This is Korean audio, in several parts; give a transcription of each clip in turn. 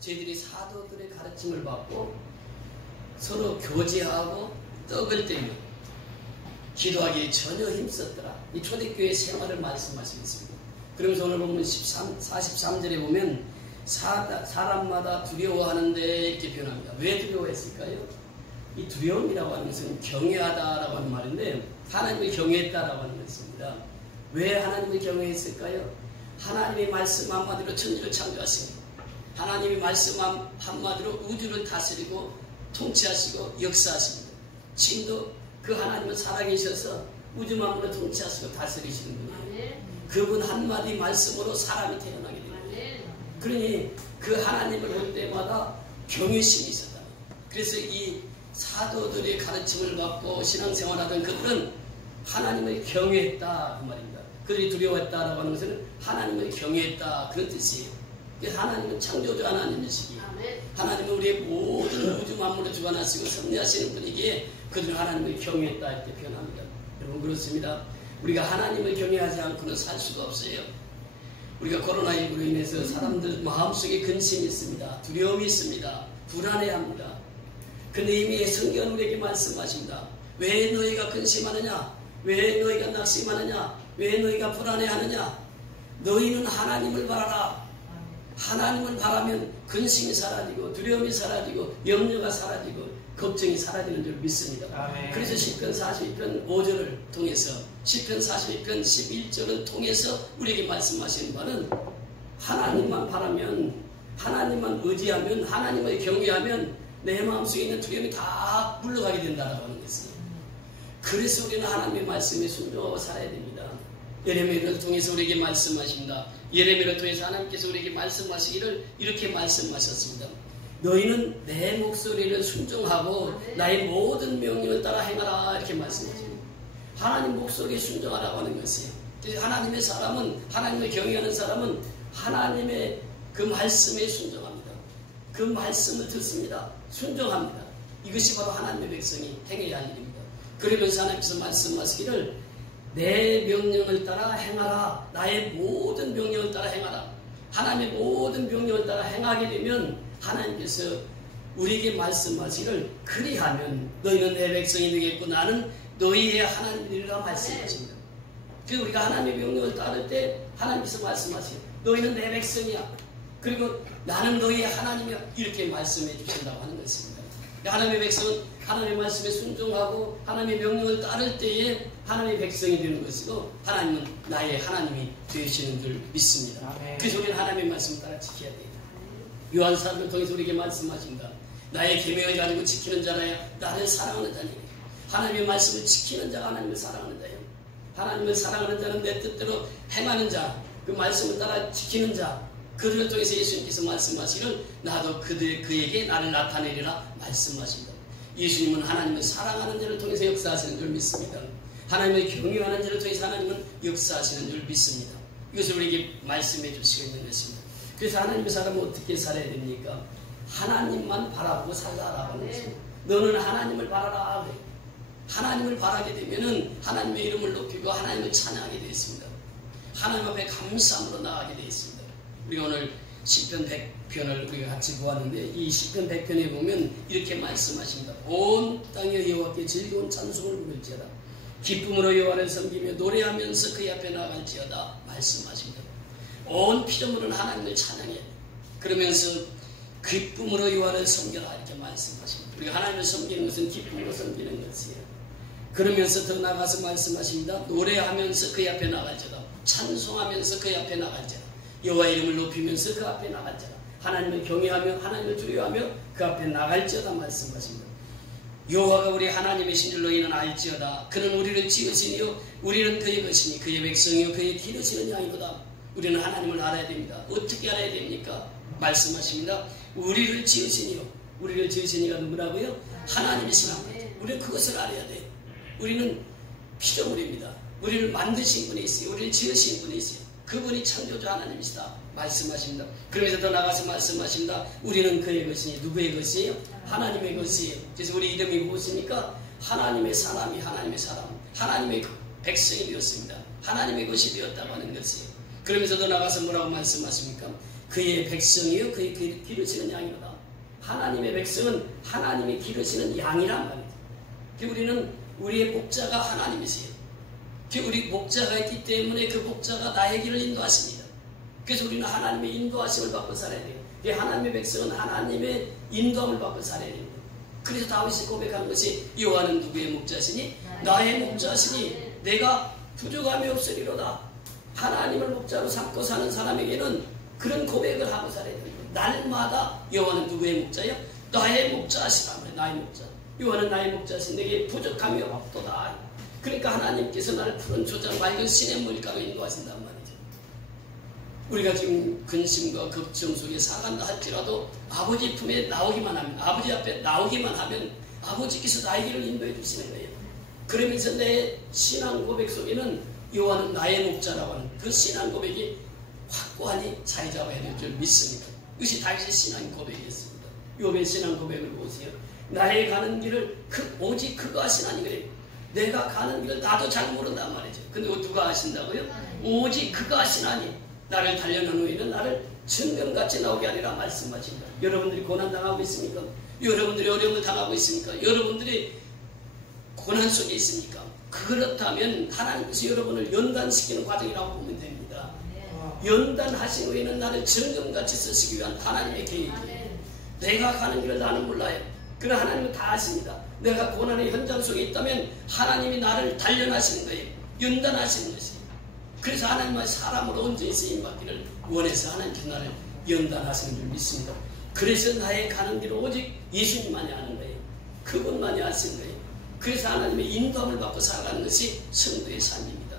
저희들이 사도들의 가르침을 받고 서로 교제하고 떡을 떼며 기도하기에 전혀 힘썼더라. 이 초대교회 생활을 말씀하시고 있습니다. 그러면서 오늘 보면 43절에 보면 사람마다 두려워하는데 이렇게 표현합니다. 왜 두려워했을까요? 이 두려움이라고 하는 것은 경외하다라고 하는 말인데 하나님을 경외했다라고 하는 것입니다. 왜 하나님을 경외했을까요? 하나님의 말씀 한마디로 천지를 창조하시니 하나님의 말씀 한마디로 우주를 다스리고 통치하시고 역사하십니다. 지금도 그 하나님은 살아계셔서 우주 만물을 통치하시고 다스리시는 분이에요. 그분 한마디 말씀으로 사람이 태어나게 됩니다. 그러니 그 하나님을 볼 때마다 경외심이 있었다. 그래서 이 사도들의 가르침을 받고 신앙생활하던 그들은 하나님을 경외했다 그 말입니다. 그들이 두려워했다라고 하는 것은 하나님을 경외했다 그런 뜻이에요. 하나님은 창조주 하나님이시기에 하나님은 우리의 모든 우주 만물을 주관하시고 섭리하시는 분이기에 그들은 하나님을 경외했다 이렇게 표현합니다. 여러분 그렇습니다. 우리가 하나님을 경외하지 않고는 살 수가 없어요. 우리가 코로나19로 인해서 사람들 마음속에 근심이 있습니다. 두려움이 있습니다. 불안해합니다. 근데 이미 성경은 우리에게 말씀하십니다. 왜 너희가 근심하느냐? 왜 너희가 낙심하느냐? 왜 너희가 불안해하느냐? 너희는 하나님을 바라라. 하나님을 바라면 근심이 사라지고 두려움이 사라지고 염려가 사라지고 걱정이 사라지는 줄 믿습니다. 아멘. 그래서 시편 42편 5절을 통해서 시편 42편 11절을 통해서 우리에게 말씀하시는 바는 하나님만 바라면 하나님만 의지하면 하나님을 경외하면 내 마음속에 있는 두려움이 다 물러가게 된다고 하는 것이에요. 그래서 우리는 하나님의 말씀에 순종하고 살아야 됩니다. 예레미야를 통해서 우리에게 말씀하십니다. 예레미야를 통해서 하나님께서 우리에게 말씀하시기를 이렇게 말씀하셨습니다. 너희는 내 목소리를 순종하고 나의 모든 명령을 따라 행하라 이렇게 말씀하십니다. 하나님 목소리에 순종하라고 하는 것이에요. 하나님의 사람은 하나님을 경외하는 사람은 하나님의 그 말씀에 순종합니다. 그 말씀을 듣습니다. 순종합니다. 이것이 바로 하나님의 백성이 행해야 할 일입니다. 그러면서 하나님께서 말씀하시기를 내 명령을 따라 행하라. 나의 모든 명령을 따라 행하라. 하나님의 모든 명령을 따라 행하게 되면 하나님께서 우리에게 말씀하시기를 그리하면 너희는 내 백성이 되겠고 나는 너희의 하나님이라 말씀하십니다. 그래서 우리가 하나님의 명령을 따를 때 하나님께서 말씀하시기를 너희는 내 백성이야. 그리고 나는 너희의 하나님이야. 이렇게 말씀해 주신다고 하는 것입니다. 하나님의 백성은 하나님의 말씀에 순종하고 하나님의 명령을 따를 때에 하나님의 백성이 되는 것이고 하나님은 나의 하나님이 되시는 줄 믿습니다. 그래서 우리는 하나님의 말씀을 따라 지켜야 돼요. 요한사도를 통해서 우리에게 말씀하십니다. 나의 계명을 가지고 지키는 자라야 나를 사랑하는 자니 하나님의 말씀을 지키는 자가 하나님을 사랑하는 자예요. 하나님을 사랑하는 자는 내 뜻대로 행하는 자, 그 말씀을 따라 지키는 자, 그들을 통해서 예수님께서 말씀하시기를 나도 그에게 나를 나타내리라 말씀하십니다. 예수님은 하나님을 사랑하는 자를 통해서 역사하시는 줄 믿습니다. 하나님을 경외하는 자를 통해서 하나님은 역사하시는 줄 믿습니다. 이것을 우리에게 말씀해 주시고 있는 것입니다. 그래서 하나님의 사람은 어떻게 살아야 됩니까? 하나님만 바라보고 살라라고 하는 것입니다. 너는 하나님을 바라라. 하나님을 바라게 되면은 하나님의 이름을 높이고 하나님을 찬양하게 되어 있습니다. 하나님 앞에 감사함으로 나가게 되어 있습니다. 우리가 오늘 시편 100편을 우리가 같이 보았는데 이 시편 100편에 보면 이렇게 말씀하십니다. 온 땅에 여호와께 즐거운 찬송을 부를지어다. 기쁨으로 여호와를 섬기며 노래하면서 그의 앞에 나갈지어다 말씀하십니다. 온 피조물은 하나님을 찬양해야 돼. 그러면서 기쁨으로 여호와를 섬겨라 이렇게 말씀하십니다. 우리가 하나님을 섬기는 것은 기쁨으로 섬기는 것이에요. 그러면서 더 나가서 말씀하십니다. 노래하면서 그의 앞에 나갈지어다. 찬송하면서 그의 앞에 나갈지어다. 여호와의 이름을 높이면서 그 앞에 나갈지어다. 하나님을 경외하며 하나님을 두려워하며 그 앞에 나갈지어다 말씀하십니다. 여호와가 우리 하나님이신 줄 너희는 알지어다. 그는 우리를 지으시니요 우리는 그의 것이니 그의 백성이요 그의 기르시는 양이로다. 우리는 하나님을 알아야 됩니다. 어떻게 알아야 됩니까? 말씀하십니다. 우리를 지으시니요. 우리를 지으시니가 누구라고요? 하나님이시라. 우리는 그것을 알아야 돼요. 우리는 피조물입니다. 우리를 만드신 분이 있어요. 우리를 지으신 분이 있어요. 그분이 창조주 하나님이시다 말씀하십니다. 그러면서 더 나가서 말씀하십니다. 우리는 그의 것이니 누구의 것이에요? 하나님의 것이에요. 그래서 우리 이름이 무엇입니까? 하나님의 사람이 하나님의 사람, 하나님의 백성이 되었습니다. 하나님의 것이 되었다고 하는 것이에요. 그러면서 더 나가서 뭐라고 말씀하십니까? 그의 백성이요 그의 기르시는 양이로다. 하나님의 백성은 하나님이 기르시는 양이란 말이죠. 우리는 우리의 목자가 하나님이세요. 우리 목자가 있기 때문에 그 목자가 나의 길을 인도하십니다. 그래서 우리는 하나님의 인도하심을 받고 살아야 돼요. 하나님의 백성은 하나님의 인도함을 받고 살아야 됩니다. 그래서 다윗이 고백하는 것이 여호와는 누구의 목자시니? 나의 목자시니 내가 부족함이 없으리로다. 하나님을 목자로 삼고 사는 사람에게는 그런 고백을 하고 살아야 됩니다. 날마다 여호와는 누구의 목자요? 나의 목자시라. 나의 목자. 여호와는 나의 목자시니 내게 부족함이 없도다. 그러니까 하나님께서 나를 푸른 조장 맑은 시냇 물가로 인도하신단 말이죠. 우리가 지금 근심과 걱정 속에 살아간다 할지라도 아버지 품에 나오기만 하면, 아버지 앞에 나오기만 하면 아버지께서 나의 길을 인도해 주시는 거예요. 그러면서 내 신앙 고백 속에는 여호와는 나의 목자라고 하는 그 신앙 고백이 확고하니 자리 잡아야 될 줄 믿습니다. 이것이 다윗의 신앙 고백이었습니다. 욥의 신앙 고백을 보세요. 나의 가는 길을 오직 그가 아시나니 그래요. 내가 가는 길을 나도 잘 모른단 말이죠. 근데 누가 아신다고요? 오직 그가 아시나니 나를 단련한 후에는 나를 천명같이 나오게 하리라 말씀하십니다. 여러분들이 고난당하고 있습니까? 여러분들이 어려움을 당하고 있습니까? 여러분들이 고난 속에 있습니까? 그렇다면 하나님께서 여러분을 연단시키는 과정이라고 보면 됩니다. 연단하신 후에는 나를 정금같이 쓰시기 위한 하나님의 계획이에요. 내가 가는 길을 나는 몰라요. 그러나 하나님은 다 아십니다. 내가 고난의 현장 속에 있다면 하나님이 나를 단련하시는 거예요. 연단하시는 것이에요. 그래서 하나님은 사람으로 온전히 쓰임받기를 원해서 하나님께서 나를 연단하시는 줄 믿습니다. 그래서 나의 가는 길을 오직 예수님만이 아는 거예요. 그분만이 아시는 거예요. 그래서 하나님의 인도함을 받고 살아가는 것이 성도의 삶입니다.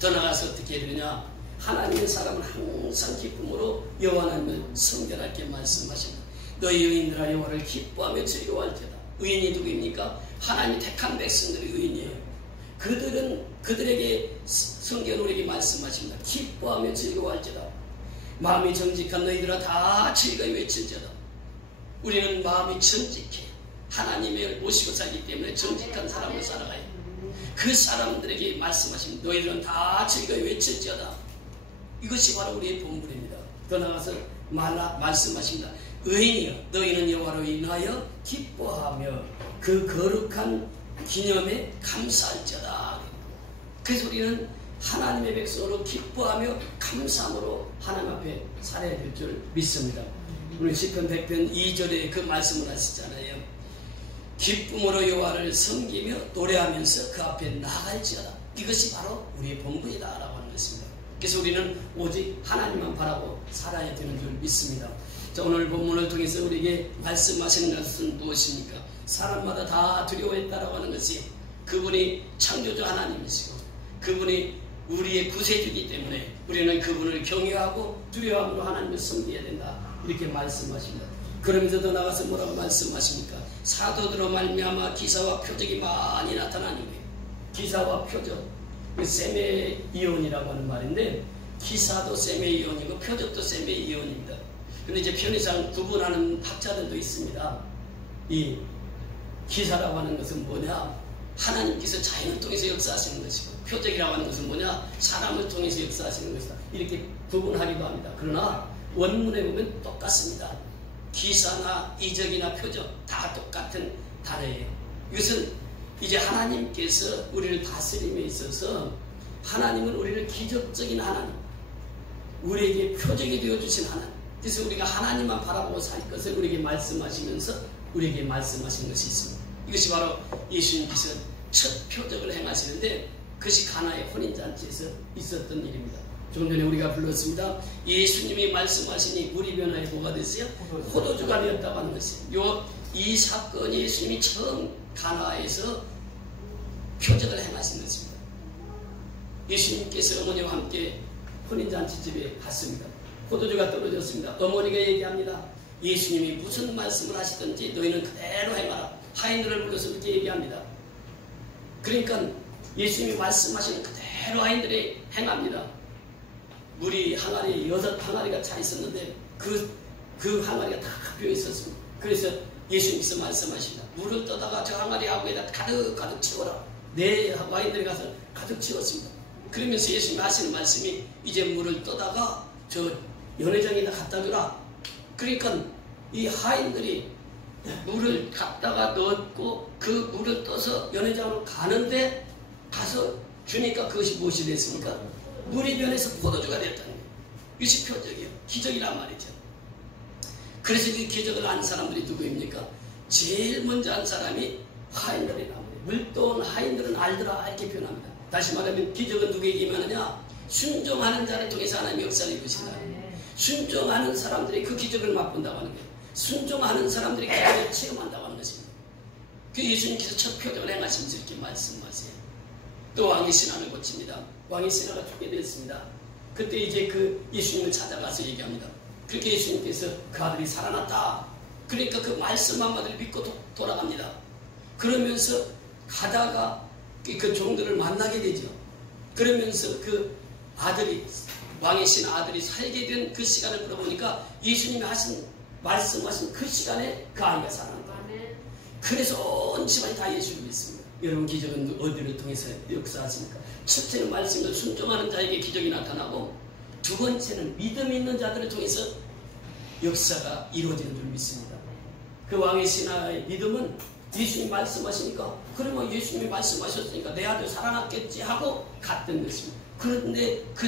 더 나아가서 어떻게 해야 되느냐? 하나님의 사람은 항상 기쁨으로 여호와 하나님을 성결하게 말씀하십니다. 너희 의인들아 여호와를 기뻐하며 즐거워할지어다. 의인이 누구입니까? 하나님이 택한 백성들의 의인이에요. 그들에게 성경 우리에게 말씀하십니다. 기뻐하며 즐거워할지어다. 마음이 정직한 너희들아 다 즐거이 외칠지어다. 우리는 마음이 정직해. 하나님을 모시고 살기 때문에 정직한 사람으로 살아가요. 그 사람들에게 말씀하십니다. 너희들은 다 즐거이 외칠지어다. 이것이 바로 우리의 본분입니다. 더 나아가서 말씀하십니다. 의인이여 너희는 여호와로 인하여 기뻐하며 그 거룩한 기념에 감사할지어다. 그래서 우리는 하나님의 백성으로 기뻐하며 감사함으로 하나님 앞에 살아야 될 줄 믿습니다. 우리 시편 100편 2절에 그 말씀을 하시잖아요. 기쁨으로 여호와를 섬기며 노래하면서 그 앞에 나갈지어다. 이것이 바로 우리의 본분이다 라고 하는 것입니다. 그래서 우리는 오직 하나님만 바라고 살아야 되는 줄 믿습니다. 자, 오늘 본문을 통해서 우리에게 말씀하시는 것은 무엇입니까? 사람마다 다 두려워했다라고 하는 것이 그분이 창조주 하나님이시고 그분이 우리의 구세주이기 때문에 우리는 그분을 경외하고 두려워함으로 하나님을 섬겨야 된다. 이렇게 말씀하십니다. 그러면서 더 나가서 뭐라고 말씀하십니까? 사도들로 말미암아 기사와 표적이 많이 나타나니 기사와 표적, 세메이온이라고 하는 말인데 기사도 세메이온이고 표적도 세메이온입니다. 그런데 이제 편의상 구분하는 학자들도 있습니다. 이 기사라고 하는 것은 뭐냐? 하나님께서 자연을 통해서 역사하시는 것이고 표적이라고 하는 것은 뭐냐? 사람을 통해서 역사하시는 것이다. 이렇게 구분하기도 합니다. 그러나 원문에 보면 똑같습니다. 기사나 이적이나 표적 다 똑같은 단어예요. 이것은 이제 하나님께서 우리를 다스림에 있어서 하나님은 우리를 기적적인 하나님, 우리에게 표적이 되어주신 하나님. 그래서 우리가 하나님만 바라보고 살 것을 우리에게 말씀하시면서 우리에게 말씀하신 것이 있습니다. 이것이 바로 예수님께서 첫 표적을 행하시는데 그것이 가나의 혼인잔치에서 있었던 일입니다. 조금 전에 우리가 불렀습니다. 예수님이 말씀하시니 물이 변화에 뭐가 됐어요? 포도주가 되었다고 하는 것이에요. 이 사건이 예수님이 처음 가나에서 표적을 행하신 것입니다. 예수님께서 어머니와 함께 혼인잔치집에 갔습니다. 포도주가 떨어졌습니다. 어머니가 얘기합니다. 예수님이 무슨 말씀을 하시든지 너희는 그대로 행하라. 하인들을 불러서 그렇게 얘기합니다. 그러니까 예수님이 말씀하시는 그대로 하인들이 행합니다. 물이 항아리, 6항아리가 차 있었는데 그 항아리가 다 비어 있었습니다. 그래서 예수님께서 말씀하십니다. 물을 떠다가 저 항아리 아구에다 가득 채워라. 네 와인들이 가서 가득 채웠습니다. 그러면서 예수님이 하시는 말씀이 이제 물을 떠다가 저 연회장에다 갖다 주라. 그러니까 이 하인들이 물을 갖다가 넣었고 그 물을 떠서 연회장으로 가는데 가서 주니까 그것이 무엇이 됐습니까? 물이 변해서 포도주가 됐다는 거예요. 이것이 표적이에요. 기적이란 말이죠. 그래서 이 기적을 안 사람들이 누구입니까? 제일 먼저 한 사람이 하인들이란 말이에요. 물도온 하인들은 알더라 이렇게 표현합니다. 다시 말하면 기적은 누구에게 임하느냐? 순종하는 자를 통해서 하나님의 역사를 이루신다. 순종하는 사람들이 그 기적을 맛본다고 하는 거예요. 순종하는 사람들이 기적을 체험한다고 하는 것입니다. 그 예수님께서 첫 표적을 행하시면서 이렇게 말씀하세요. 또 왕의 신하를 고칩니다. 왕의 신하가 죽게 됐습니다. 그때 이제 그 예수님을 찾아가서 얘기합니다. 그렇게 예수님께서 그 아들이 살아났다. 그러니까 그 말씀 한마디를 믿고 돌아갑니다. 그러면서 가다가 그 종들을 만나게 되죠. 그러면서 그 아들이 왕의 신하 아들이 살게 된 그 시간을 물어보니까 예수님이 말씀하신 그 시간에 그 아이가 살아난다. 그래서 온 집안이 다 예수를 믿습니다. 여러분 기적은 어디를 통해서 역사하십니까? 첫째는 말씀을 순종하는 자에게 기적이 나타나고 두 번째는 믿음 있는 자들을 통해서 역사가 이루어지는 줄 믿습니다. 그 왕의 신하의 믿음은 예수님이 말씀하시니까 그러면 예수님이 말씀하셨으니까 내 아들 살아났겠지 하고 갔던 것입니다. 그런데 그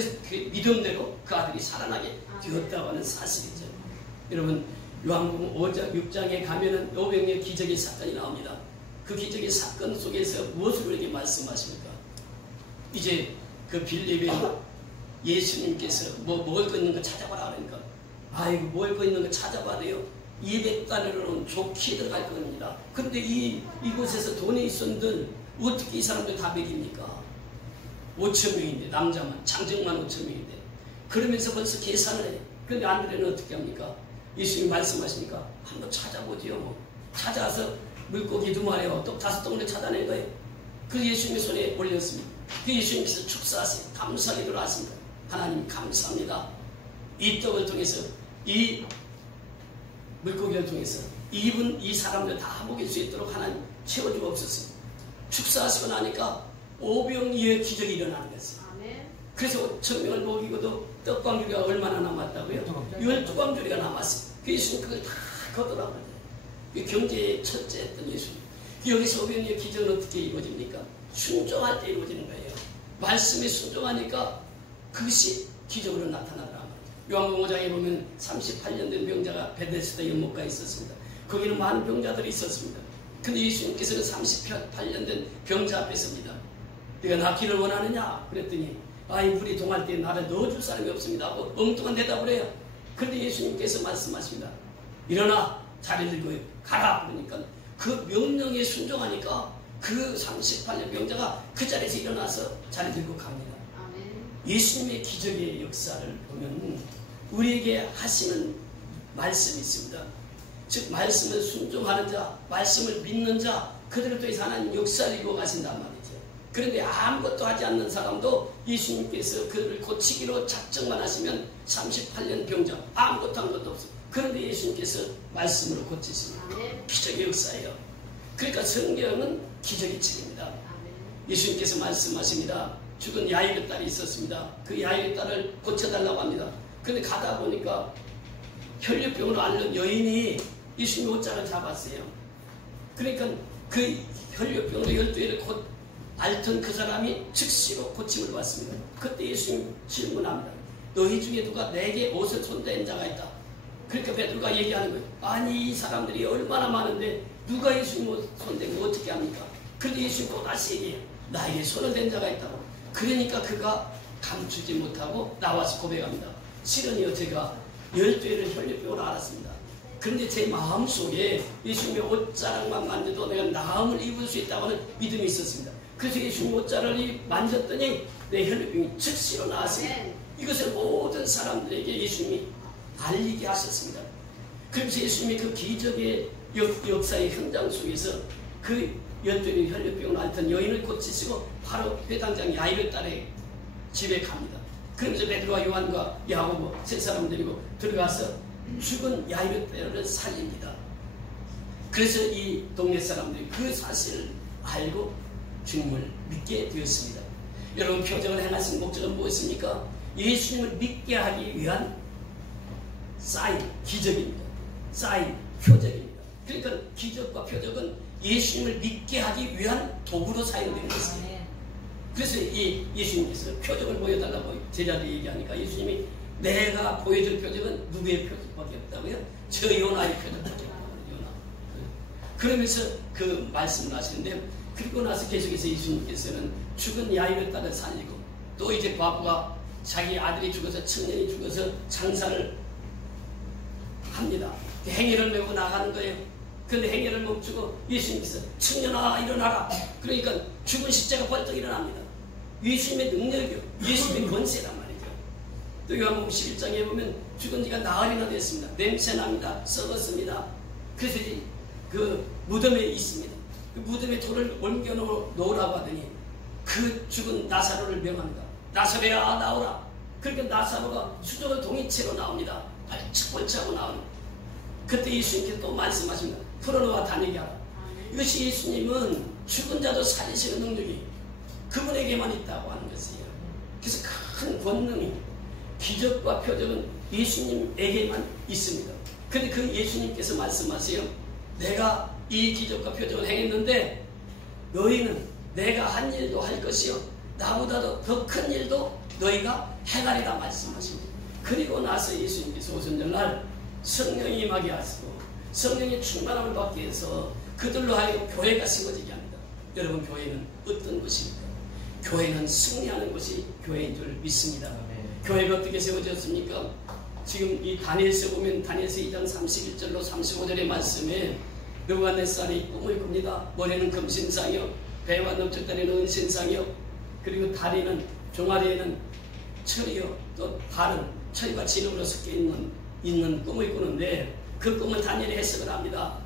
믿음대로 그 아들이 살아나게 되었다고 하는 사실이죠. 여러분 요한복음 5장 6장에 가면은 500여 기적의 사건이 나옵니다. 그 기적의 사건 속에서 무엇을 우리에게 말씀하십니까? 이제 그 빌립에 예수님께서 뭐 먹을 거 있는 거 찾아봐라 그러니까 아이고 먹을 거 있는 거 찾아봐야 돼요. 200달러로는 좋게 들어갈 겁니다. 그런데 이곳에서 돈이 있었는데 어떻게 이 사람들 다 먹입니까? 5,000명인데 남자만 장정만 5,000명인데 그러면서 벌써 계산을 해. 그런데 안드레는 어떻게 합니까? 예수님이 말씀하시니까 한번 찾아보지요. 뭐. 찾아서 물고기 2마리와 또 5덩어리 찾아낸 거예요. 그 예수님의 손에 올렸습니다. 그 예수님께서 축사하세요. 감사기도를 하십니다. 하나님 감사합니다. 이 떡을 통해서 이 물고기를 통해서 이 사람들 다 먹일 수 있도록 하나님 채워주옵소서. 축사하시고 나니까 5병이의 기적이 일어나는 것이에요. 그래서 5,000명을 먹이고도 떡광주리가 얼마나 남았다고요? 12광주리가 남았어요. 그 예수님 그걸 다 거두라고요. 그 경제의 첫째였던 예수님. 여기서 5병이의 기적은 어떻게 이루어집니까? 순종할 때 이루어지는 거예요. 말씀에 순종하니까 그것이 기적으로 나타나더라. 요한복음 5장에 보면 38년 된 병자가 베데스다 연못가에 있었습니다. 거기는 많은 병자들이 있었습니다. 근데 예수님께서는 38년 된 병자 앞에 섭니다. 네가 낫기를 원하느냐? 그랬더니 이 물이 동할 때 나를 넣어줄 사람이 없습니다 하고 엉뚱한 대답을 해요. 그런데 예수님께서 말씀하십니다. 일어나 자리 들고 가라. 그러니까 그 명령에 순종하니까 그 38년 병자가 그 자리에서 일어나서 자리 들고 갑니다. 예수님의 기적의 역사를 보면 우리에게 하시는 말씀이 있습니다. 즉 말씀을 순종하는 자, 말씀을 믿는 자, 그들을 통해서 하나님 역사를 이루어 가신단 말이죠. 그런데 아무것도 하지 않는 사람도 예수님께서 그들을 고치기로 작정만 하시면 38년 병자 아무것도 한 것도 없어요. 그런데 예수님께서 말씀으로 고치십니다. 기적의 역사예요. 그러니까 성경은 기적의 책입니다. 예수님께서 말씀하십니다. 죽은 야이르 딸이 있었습니다. 그 야이르 딸을 고쳐달라고 합니다. 그런데 가다 보니까 혈류병으로 앓는 여인이 예수님 옷자를 잡았어요. 그러니까 그 혈류병으로 12회를 앓던 그 사람이 즉시로 고침을 받습니다. 그때 예수님 질문합니다. 너희 중에 누가 내게 옷을 손댄 자가 있다. 그러니까 베드로가 얘기하는 거예요. 아니 이 사람들이 얼마나 많은데 누가 예수님 옷 손댄 거 어떻게 합니까? 그런데 예수님 또 다시 얘기해요. 나에게 손을 댄 자가 있다고. 그러니까 그가 감추지 못하고 나와서 고백합니다. 실은요 제가 12회를 혈류병으로 앓았습니다. 그런데 제 마음속에 예수님의 옷자락만 만져도 내가 나음을 입을 수 있다고 하는 믿음이 있었습니다. 그래서 예수님 옷자락을 만졌더니 내 혈류병이 즉시로 나았습니다. 이것을 모든 사람들에게 예수님이 알리게 하셨습니다. 그래서 예수님이 그 기적의 역사의 현장 속에서 그 12회 혈류병을 앓던 여인을 고치시고 바로 회당장 야이르 딸의 집에 갑니다. 그러면서 베드로와 요한과 야고보 세 사람 데리고 들어가서 죽은 야이르 딸을 살립니다. 그래서 이 동네 사람들이 그 사실을 알고 주님을 믿게 되었습니다. 여러분 표적을 행하신 목적은 무엇입니까? 예수님을 믿게 하기 위한 사인, 기적입니다. 사인, 표적입니다. 그러니까 기적과 표적은 예수님을 믿게 하기 위한 도구로 사용되는 것이에요. 그래서 이 예수님께서 표적을 보여달라고 제자들이 얘기하니까 예수님이 내가 보여줄 표적은 누구의 표적밖에 없다고요? 저 요나의 표적밖에 없다고요. 요나. 그러면서 그 말씀을 하시는데, 그리고 나서 계속해서 예수님께서는 죽은 야이를 따라 살리고, 또 이제 과부가 자기 아들이 죽어서, 청년이 죽어서 장사를 합니다. 행위를 메고 나가는 거예요. 그런데 행위를 멈추고 예수님께서 청년아 일어나라. 그러니까 죽은 십자가 벌떡 일어납니다. 예수님의 능력이요, 예수님의 권세란 말이죠. 또 요한복음 11장에 보면 죽은 지가 나흘이나 됐습니다. 냄새납니다. 썩었습니다. 그래서 그 무덤에 있습니다. 그 무덤에 돌을 옮겨 놓으라고 하더니 그 죽은 나사로를 명합니다. 나사로야 나오라. 그러니까 나사로가 수족을 동이채로 나옵니다. 벌쩍벌쩍하고 나오는. 그때 예수님께서 또 말씀하십니다. 풀어놓아 다니게 하라. 이것이 예수님은 죽은 자도 살리시는 능력이 그분에게만 있다고 하는 것이에요. 그래서 큰 권능이, 기적과 표적은 예수님에게만 있습니다. 그런데 그 예수님께서 말씀하세요. 내가 이 기적과 표적을 행했는데 너희는 내가 한 일도 할 것이요 나보다도 더 큰 일도 너희가 행하리라 말씀하십니다. 그리고 나서 예수님께서 오순절날 성령이 임하게 하시고 성령의 충만함을 받게 해서 그들로 하여금 교회가 세워지게 합니다. 여러분, 교회는 어떤 곳입니까? 교회는 승리하는 곳이 교회인 줄 믿습니다. 교회가 어떻게 세워졌습니까? 지금 이 다니엘서 보면 다니엘서 2장 31절로 35절의 말씀에 느부갓네살이 꿈을 꿉니다. 머리는 금신상이요, 배와 넓적다리는 은신상이요, 그리고 다리는 종아리에는 철이요, 또 발은 철과 진흙으로 섞여 있는 꿈을 꾸는데 그 꿈을 다니엘이 해석을 합니다.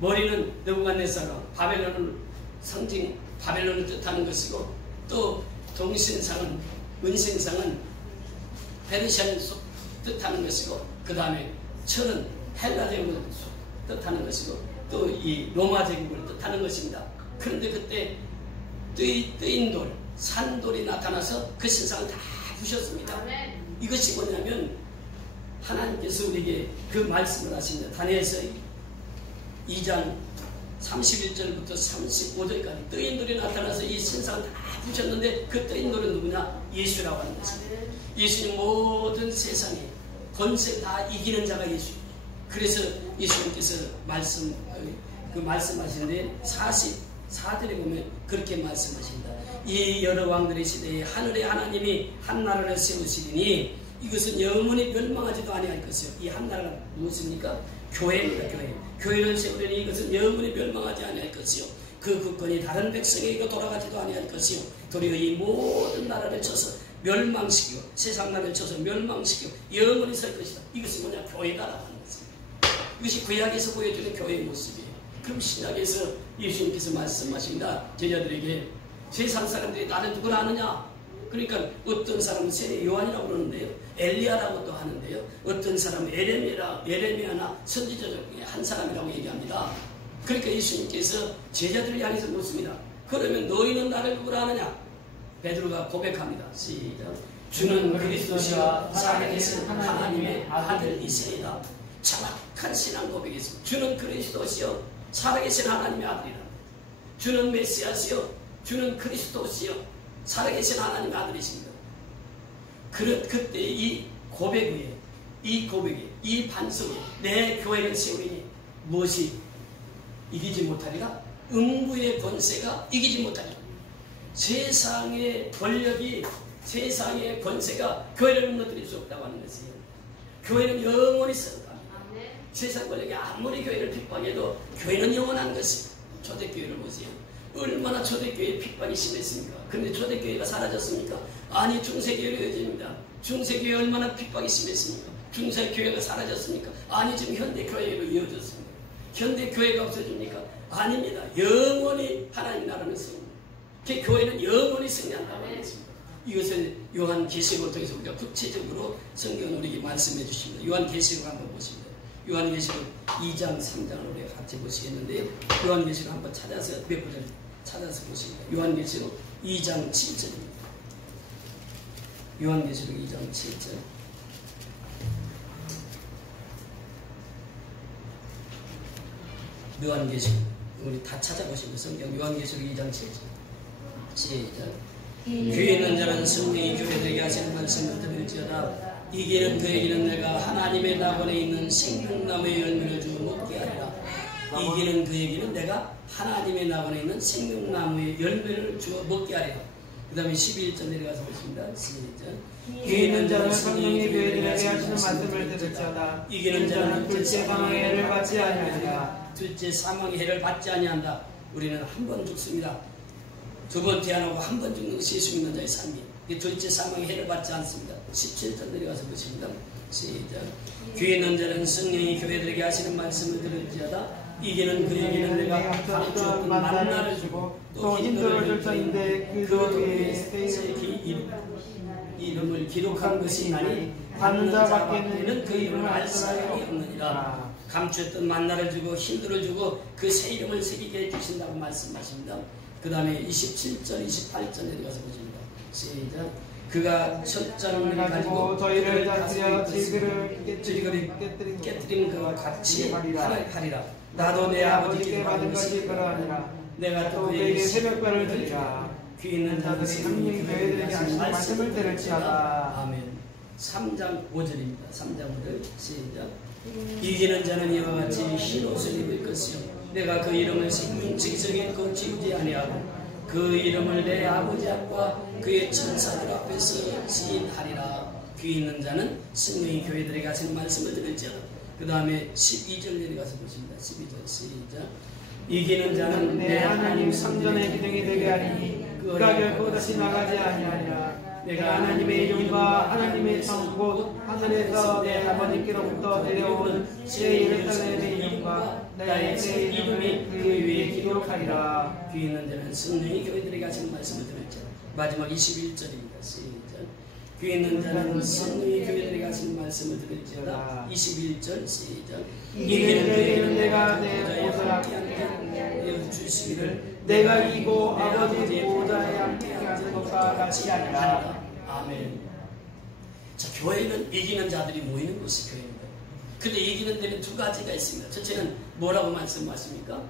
머리는 느부갓네살과 바벨론을 상징, 바벨론을 뜻하는 것이고, 또 동신상은, 은신상은 페르시아를 뜻하는 것이고, 그 다음에 철은 헬라 제국을 뜻하는 것이고, 또 이 로마 제국을 뜻하는 것입니다. 그런데 그때 뜨인 돌, 산돌이 나타나서 그 신상을 다 부셨습니다. 이것이 뭐냐면 하나님께서 우리에게 그 말씀을 하십니다. 다니엘서 2장 31절부터 35절까지 뜨인 돌이 나타나서 이 신상을 다 부셨는데 그 뜨인 돌은 누구냐? 예수라고 하는 것입니다. 예수님 모든 세상에 권세 다 이기는 자가 예수. 그래서 예수님께서 말씀하시는데 44절에 보면 그렇게 말씀하십니다. 이 여러 왕들의 시대에 하늘의 하나님이 한 나라를 세우시리니 이것은 영원히 멸망하지도 아니할 것이요. 이 한 나라가 무엇입니까? 교회입니다. 교회를 세우려니 이것은 영원히 멸망하지 아니할 것이요. 그 국권이 다른 백성에게 돌아가지도 아니할 것이요. 도리어 이 모든 나라를 쳐서 멸망시키고 세상 나라를 쳐서 멸망시키고 영원히 설 것이다. 이것이 뭐냐? 교회다라고 하는 것입니다. 이것이 구약에서 보여주는 교회의 모습이에요. 그럼 신약에서 예수님께서 말씀하십니다. 제자들에게 세상 사람들이 나를 누구라 하느냐? 그러니까 어떤 사람은 세례 요한이라고 그러는데요, 엘리야라고도 하는데요, 어떤 사람은 에레미야나 선지자 중에 한 사람이라고 얘기합니다. 그러니까 예수님께서 제자들을 향해서 묻습니다. 그러면 너희는 나를 누구라 하느냐? 베드로가 고백합니다. 시작. 주는 그리스도시요 살아계신 하나님의 아들이시리다. 정확한 신앙 고백이었습니다. 주는 그리스도시요 살아계신 하나님의 아들이라. 주는 메시아시요, 주는 그리스도시요 살아계신 하나님의 아들이십니다. 그때 이 고백 위에, 이 반석 위에 내 교회를 세우리니 무엇이 이기지 못하리라? 음부의 권세가 이기지 못하리라. 세상의 권력이, 세상의 권세가 교회를 무너뜨릴 수 없다고 하는 것이에요. 교회는 영원히 서갑니다. 세상 권력이 아무리 교회를 핍박해도 교회는 영원한 것입니다. 초대교회를 보세요. 얼마나 초대교회의 핍박이 심했습니까? 그런데 초대교회가 사라졌습니까? 아니, 중세교회로 이어집니다. 중세교회 얼마나 핍박이 심했습니까? 중세교회가 사라졌습니까? 아니, 지금 현대교회로 이어졌습니다. 현대교회가 없어집니까? 아닙니다. 영원히 하나님 나라는 승리입니다. 그 교회는 영원히 승리한다고 하겠습니다. 이것을 요한계시록을 통해서 우리가 구체적으로 성경은 우리에게 말씀해 주십니다. 요한계시록 한번 보십니다. 요한계시록 2장 3장을 우리가 같이 보시겠는데요, 요한계시록 한번 찾아서 몇 구절 찾아서 보십니다. 요한계시록 2장 7절입니다. 요한계시록 2장 7절. 요한계시록 우리 다 찾아보시면 성경 요한계시록 2장 7절 시작. 귀에 있는 자는 성령이 교회들에게 하시는 말씀을 들을지어다. 이기는 그에게는 내가 하나님의 낙원에 있는 생명나무의 열매를 주어 먹게 하리라. 이기는 그에게는 내가 하나님의 낙원에 있는 생명나무의 열매를 주어 먹게 하리라. 그 다음에 11절 내려가서 보십니다. 시작. 귀에 있는 자는 성령이 교회들에게 하시는 말씀을 들을지어다. 이기는 자는 둘째 사망의 해를 받지 아니하리라. 둘째 사망의 해를 받지 아니한다. 우리는 한 번 죽습니다. 두 번 태어나고 한 번 죽는 것이 예수 믿는 자의 삶이에요. 둘째 사망의 해를 받지 않습니다. 17절 내려가서 보십니다. 시작. 귀에 있는 자는 성령이 교회들에게 하시는 말씀을 들을지어다. 이기는 그에게는 내가 감추었던 만나를 주고 또 힘들어 줄 터인데 그 위에 새 이름을 기록한 것이 나니 받는 자밖에는 그 이름을 알 사람이 없느니라. 감추었던 만나를 주고 힘들어 주고 그 새 이름을 새기게 해주신다고 말씀하십니다. 그 다음에 27절 28절 내려가서 보십니다. 시작. 그가 첫장을 가지고 저희를 다스려 질그를 깨뜨린 그와 같이 하리라. 나도 내 아버지께 받은 것이 그러하니라. 내가 또 그에게 새벽별을 드리라. 귀 있는 자들이 성령이 교회들에게 하시는 말씀을 들을지어다. 아멘. 3장 5절입니다. 3장 5절 시작. 이기는 자는 이와 같이 흰 옷을 입을 것이요 내가 그 이름을 생명책에서 지우지 아니하고 그 이름을 내 아버지 앞과 그의 천사들 앞에서 시인하리라. 귀 있는 자는 성령이 교회들에게 하시는 말씀을 들을지어다. 그 다음에 12절 내려가서 보십니다. 12절 시작. 이기는 자는 내 하나님 성전의 기둥이 되게 하리니 그가 결코 다시 나가지 아니하리라. 내가 하나님의 이름과 하나님의 성 곧 하늘에서 내 아버지께로부터 내려온 새 예루살렘의 이름과 나의 새 이름이 그 위에 기록하리라. 귀 있는 자는 성령이 교회들에게 하시는 말씀을 들을지어다. 마지막 21절입니다. 시작. 귀 있는 자는 성령이 교회들에게 하시는 말씀을 들을지어다. 21절 시작. 이기는 그에게는 내가 내 보좌에 함께 주시기를 내가 이고 아버지 보좌에 함께 앉은 것과 같이 하리라. 아멘. 자, 교회는 이기는 자들이 모이는 곳이 교회입니다. 근데 이기는 데는 두 가지가 있습니다. 첫째는 뭐라고 말씀하십니까?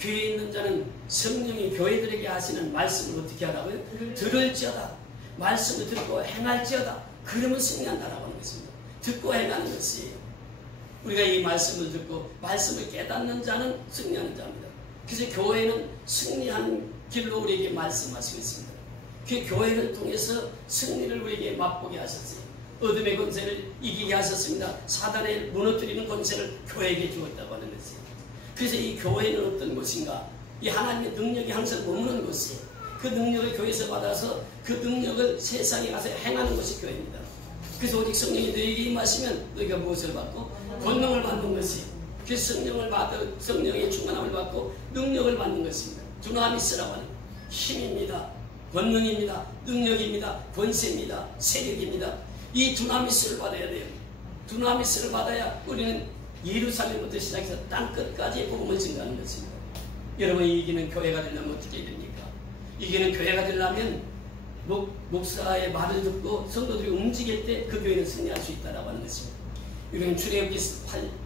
귀에 있는 자는 성령이 교회들에게 하시는 말씀을 어떻게 하라고요? 들을지어다. 말씀을 듣고 행할지어다. 그러면 승리한다라고 하는 것입니다. 듣고 행하는 것이에요. 우리가 이 말씀을 듣고 말씀을 깨닫는 자는 승리하는 자입니다. 그래서 교회는 승리하는 길로 우리에게 말씀하시고 있습니다. 그 교회를 통해서 승리를 우리에게 맛보게 하셨어요. 어둠의 권세를 이기게 하셨습니다. 사단을 무너뜨리는 권세를 교회에게 주었다고 하는 것이에요. 그래서 이 교회는 어떤 곳인가? 이 하나님의 능력이 항상 머무는 곳이에요. 그 능력을 교회에서 받아서 그 능력을 세상에 가서 행하는 것이 교회입니다. 그래서 오직 성령이 너희에게 임하시면 너희가 무엇을 받고? 권능을 받는 것이에요. 그래서 성령의 충만함을 받고 능력을 받는 것입니다. 두나미스라고 하는 힘입니다. 권능입니다. 능력입니다. 권세입니다. 세력입니다. 이 두나미스를 받아야 돼요. 두나미스를 받아야 우리는 예루살렘부터 시작해서 땅끝까지 복음을 증가하는 것입니다. 여러분, 이기는 교회가 되려면 어떻게 해야 됩니까? 이기는 교회가 되려면 목사의 말을 듣고 성도들이 움직일 때 그 교회는 승리할 수 있다고 하는 것입니다. 우리는 출애굽기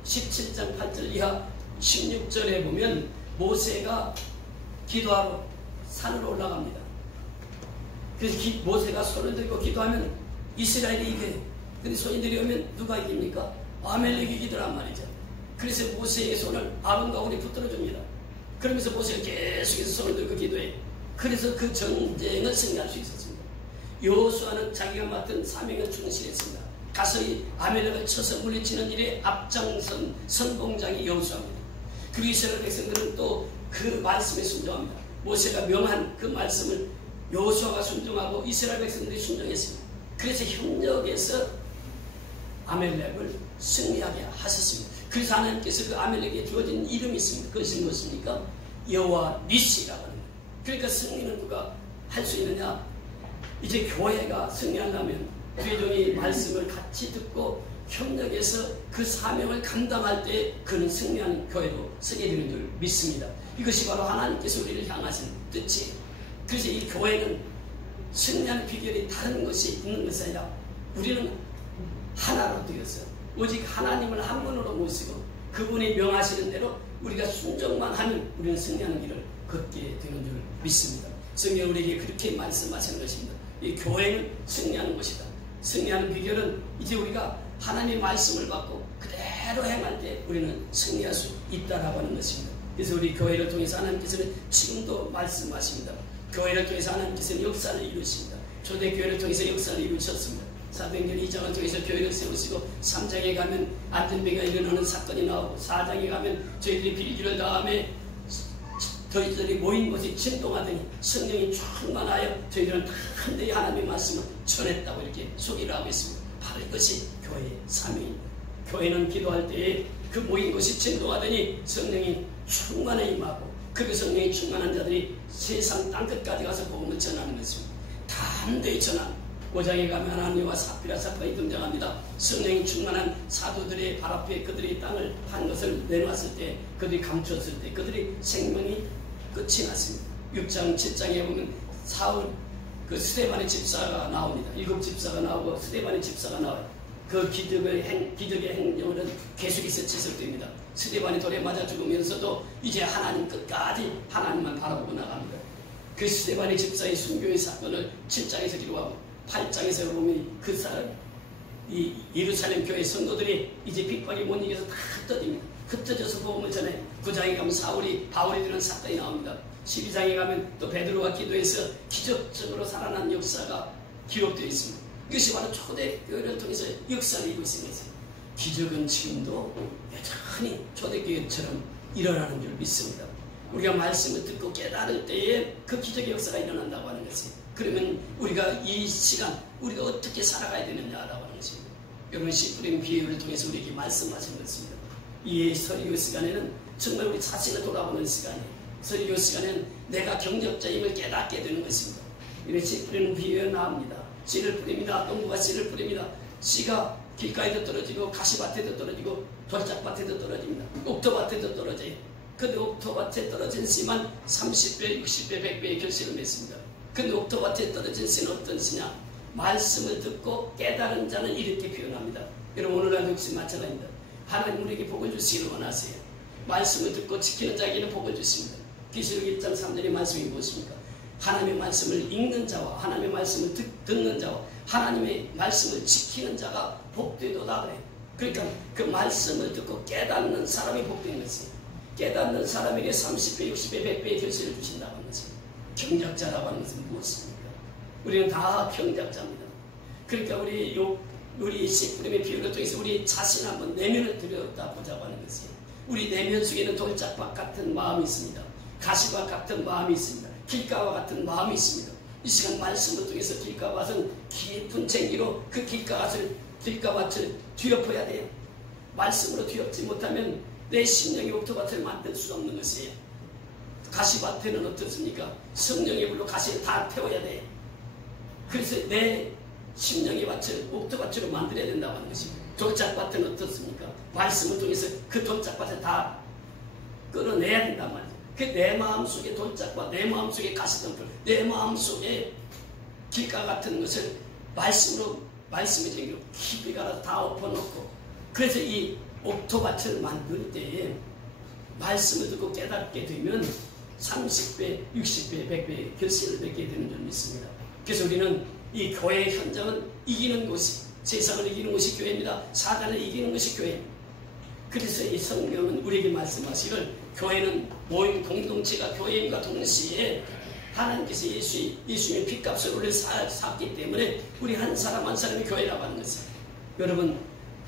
17장 8절 이하 16절에 보면 모세가 기도하러 산으로 올라갑니다. 그래서 모세가 손을 들고 기도하면 이스라엘이 이겨요. 근데 손이 들이오면 누가 이깁니까? 아멜렉이 이기더란 말이죠. 그래서 모세의 손을 아론과 홀이 붙들어 줍니다. 그러면서 모세가 계속해서 손을 들고 기도해요. 그래서 그 전쟁을 승리할 수 있었습니다. 여호수아는 자기가 맡은 사명을 충실했습니다. 가서 이 아멜렉을 쳐서 물리치는 일에 앞장선 선봉장이 여호수아입니다. 그리고 이스라엘 백성들은 또 그 말씀에 순종합니다. 모세가 명한 그 말씀을 여호수아가 순종하고 이스라엘 백성들이 순종했습니다. 그래서 협력해서 아멜렉을 승리하게 하셨습니다. 그래서 하나님께서 그 아멜렉에 주어진 이름이 있습니다. 그것이 무엇입니까? 여호와 니시라고 합니다. 그러니까 승리는 누가 할 수 있느냐? 이제 교회가 승리하려면 회종이 말씀을 같이 듣고 협력해서 그 사명을 감당할 때 그는 승리하는 교회로 서게 되는 줄 믿습니다. 이것이 바로 하나님께서 우리를 향하신 뜻이에요. 그래서 이 교회는 승리하는 비결이 다른 것이 있는 것이 아니라 우리는 하나로 되어서 오직 하나님을 한 분으로 모시고 그분이 명하시는 대로 우리가 순종만 하면 우리는 승리하는 길을 걷게 되는 줄 믿습니다. 성경 우리에게 그렇게 말씀하시는 것입니다. 이 교회는 승리하는 것이다. 승리하는 비결은 이제 우리가 하나님의 말씀을 받고 그대로 행할 때 우리는 승리할 수 있다라고 하는 것입니다. 그래서 우리 교회를 통해서 하나님께서는 지금도 말씀하십니다. 교회를 통해서 하나님께서는 역사를 이루십니다. 초대교회를 통해서 역사를 이루셨습니다. 사도행전 2장을 통해서 교회를 세우시고 3장에 가면 안전병가 일어나는 사건이 나오고 4장에 가면 저희들이 빌기를 다음에 저희들이 모인 곳이 진동하더니 성령이 충만하여 저희들은 다 한데히 하나님의 말씀을 전했다고 이렇게 소개를 하고 있습니다. 바로 이것이 교회의 사명입니다. 교회는 기도할 때에 그 모인 곳이 진동하더니 성령이 충만히 임하고 그 성령이 충만한 자들이 세상 땅끝까지 가서 복음을 전하는 것입니다. 담대히 전하는 5장에 가면 하나님과 사피라 사건이 등장합니다. 성령이 충만한 사도들의 발 앞에 그들이 땅을 판 것을 내놨을 때 그들이 감추었을 때 그들이 생명이 끝이 났습니다. 6장 7장에 보면 사울 그 스데반의 집사가 나옵니다. 7 집사가 나오고 스데반의 집사가 나와요. 그 기적의 행령은 계속해서 지속됩니다. 스데반이 돌에 맞아 죽으면서도 이제 하나님 끝까지 하나님만 바라보고 나갑니다. 그 스데반의 집사의 순교의 사건을 7장에서 기록하고 8장에서 보면 그 사람 이 예루살렘 교회 성도들이 이제 핍박이 못 이겨서 다 흩어집니다. 흩어져서 복음을 전해 9장에 가면 바울이 되는 사건이 나옵니다. 12장에 가면 또 베드로가 기도해서 기적적으로 살아난 역사가 기록되어 있습니다. 이것이 바로 초대교회를 통해서 역사를 이루고 있는 것입니다. 기적은 지금도 여전히 초대교회처럼 일어나는 줄 믿습니다. 우리가 말씀을 듣고 깨달을 때에 그 기적의 역사가 일어난다고 하는 것입니다. 그러면 우리가 이 시간 우리가 어떻게 살아가야 되느냐라고 하는 것입니다. 여러분 씨 뿌린 비유를 통해서 우리에게 말씀하신 것입니다. 이 설교 시간에는 정말 우리 자신을 돌아보는 시간이에요. 설교 시간에는 내가 경력자임을 깨닫게 되는 것입니다. 이런 씨 뿌리는 비유가 나옵니다. 씨를 뿌립니다. 농부가 씨를 뿌립니다. 씨가 길가에도 떨어지고 가시밭에도 떨어지고 돌짝밭에도 떨어집니다. 옥토밭에도 떨어져요. 근데 옥토밭에 떨어진 씨만 30배, 60배, 100배의 결실을 맺습니다. 근데 옥토밭에 떨어진 씨는 어떤 씨냐? 말씀을 듣고 깨달은 자는 이렇게 표현합니다. 여러분 오늘날 역시 마찬가지입니다. 하나님 우리에게 복을 주시기를 원하세요. 말씀을 듣고 지키는 자에게는 복을 주십니다. 계시록 1장 3절의 말씀이 무엇입니까? 하나님의 말씀을 읽는 자와 하나님의 말씀을 듣는 자와 하나님의 말씀을 지키는 자가 복되도다 그래요. 그러니까 그 말씀을 듣고 깨닫는 사람이 복된 것이에요. 깨닫는 사람에게 30배, 60배, 100배의 결실을 주신다고 하는 것입니다. 경작자라고 하는 것은 무엇입니까? 우리는 다 경작자입니다. 그러니까 우리 씨뿌림의 비유를 통해서 우리 자신 한번 내면을 들여다보자고 하는 것이에요. 우리 내면 속에는 돌짝밭 같은 마음이 있습니다. 가시밭 같은 마음이 있습니다. 길가와 같은 마음이 있습니다. 이 시간 말씀을 통해서 길가밭은 깊은 쟁기로 그 길가밭을 뒤엎어야 돼요. 말씀으로 뒤엎지 못하면 내 심령의 옥토밭을 만들 수 없는 것이에요. 가시밭에는 어떻습니까? 성령의 불로 가시를 다 태워야 돼요. 그래서 내 심령의 밭을 옥토밭으로 만들어야 된다고 하는 것입니다. 돌짝밭은 어떻습니까? 말씀을 통해서 그 돌짝밭을 다 끌어내야 된단 말이에요. 그 내 마음속에 돌짝밭, 내 마음속에 가시덤불, 내 마음속에 길가 같은 것을 말씀의 쟁기로 깊이 갈아서 다 엎어놓고 그래서 이 옥토밭을 만들 때에 말씀을 듣고 깨닫게 되면 30배, 60배, 100배 결실을 맺게 되는 줄 믿습니다. 그래서 우리는 이 교회의 현장은 이기는 곳이 세상을 이기는 것이 교회입니다. 사단을 이기는 것이 교회입니다. 그래서 이 성경은 우리에게 말씀하시기를 교회는 모임 공동체가 교회임과 동시에 하나님께서 예수님의 핏값을 우리를 샀기 때문에 우리 한 사람 한 사람이 교회라고 하는 것이에요. 여러분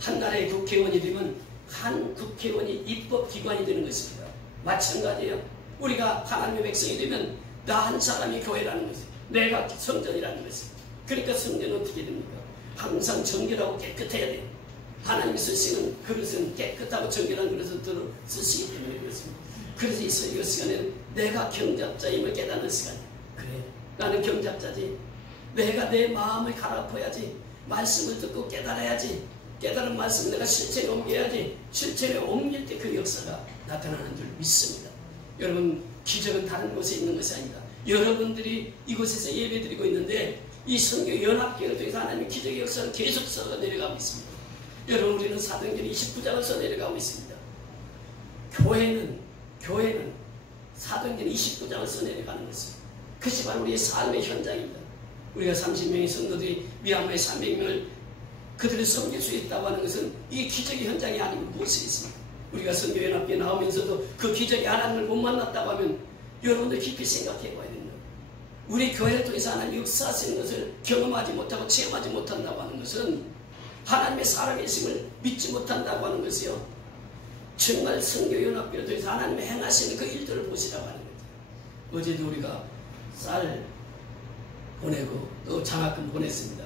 한 나라의 국회의원이 되면 한 국회의원이 입법기관이 되는 것입니다. 마찬가지예요. 우리가 하나님의 백성이 되면 나 한 사람이 교회라는 것이에요. 내가 성전이라는 것이에요. 그러니까 성전은 어떻게 됩니까? 항상 정결하고 깨끗해야 돼요. 하나님이 쓰시는 그릇은 깨끗하고 정결한 그릇을 쓰시기 때문에 그렇습니다. 그래서 이 설교 시간에는 내가 경작자임을 깨닫는 시간이에요. 그래, 나는 경작자지. 내가 내 마음을 갈아엎어야지. 말씀을 듣고 깨달아야지. 깨달은 말씀을 내가 실체에 옮겨야지. 실체에 옮길 때 그 역사가 나타나는 줄 믿습니다. 여러분 기적은 다른 곳에 있는 것이 아니다. 여러분들이 이곳에서 예배드리고 있는데 이 성경 연합교회를 통해서 하나님의 기적의 역사를 계속 써 내려가고 있습니다. 여러분 우리는 사도행전 29장을 써 내려가고 있습니다. 교회는 사도행전 29장을 써내려가는 것입니다. 그것이 바로 우리의 삶의 현장입니다. 우리가 30명의 성도들이 미얀마의 300명을 그들을 섬길 수 있다고 하는 것은 이게 기적의 현장이 아니면 무엇이 있습니까? 우리가 선교연합회에 나오면서도 그 기적의 하나님을 못 만났다고 하면 여러분들 깊이 생각해 봐야 됩니다. 우리 교회를 통해서 하나님 역사하시는 것을 경험하지 못하고 체험하지 못한다고 하는 것은 하나님의 살아계심을 믿지 못한다고 하는 것이요, 정말 선교연합회를 통해서 하나님의 행하시는 그 일들을 보시라고 하는 거죠. 어제도 우리가 쌀 보내고 또 장학금 보냈습니다.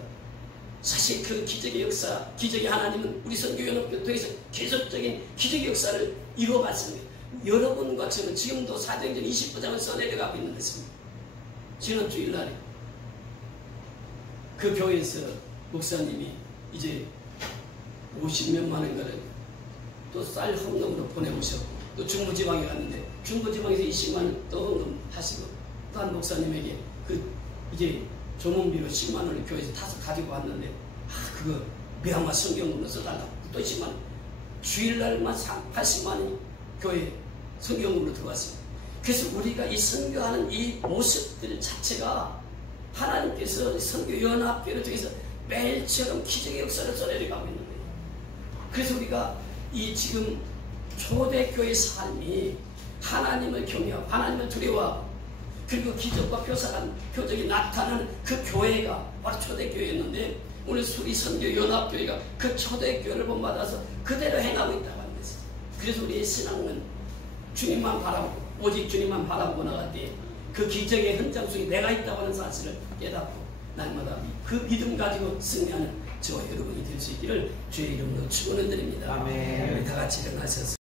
사실 그 기적의 역사, 기적의 하나님은 우리 선교연합회 통해서 계속적인 기적의 역사를 이루어갔습니다. 여러분과 저는 지금도 사도행전 29장을 써내려가고 있는 것입니다. 지난 주일날에 그 교회에서 목사님이 이제 50몇만 원가를 또 쌀 헌금으로 보내오셨고, 또 중부지방에 갔는데 중부지방에서 20만 원 또 헌금하시고, 또 한 목사님에게 그 이제 조문비로 10만 원을 교회에서 타서 가지고 왔는데, 그거 미얀마 성경으로 써달라고 또 10만 원. 주일날만 80만 원이 교회 성경으로 들어왔습니다. 그래서 우리가 이 선교하는 이 모습들 자체가 하나님께서 선교연합회를 통해서 매일처럼 기적의 역사를 써내려가고 있는 거예요. 그래서 우리가 이 지금 초대교회의 삶이 하나님을 경외하고 하나님을 두려워하고, 그리고 기적과 표적이 나타나는 그 교회가 바로 초대교회였는데, 오늘 우리 선교연합교회가 그 초대교회를 본받아서 그대로 행하고 있다고 하는 것이죠. 그래서 우리의 신앙은 주님만 바라보고, 오직 주님만 바라보고 나갈 때 그 기적의 현장 속에 내가 있다고 하는 사실을 깨닫고 날마다 그 믿음 가지고 승리하는 저와 여러분이 될 수 있기를 주의 이름으로 축원을 드립니다. 아멘. 우리 다 같이 일어나셔서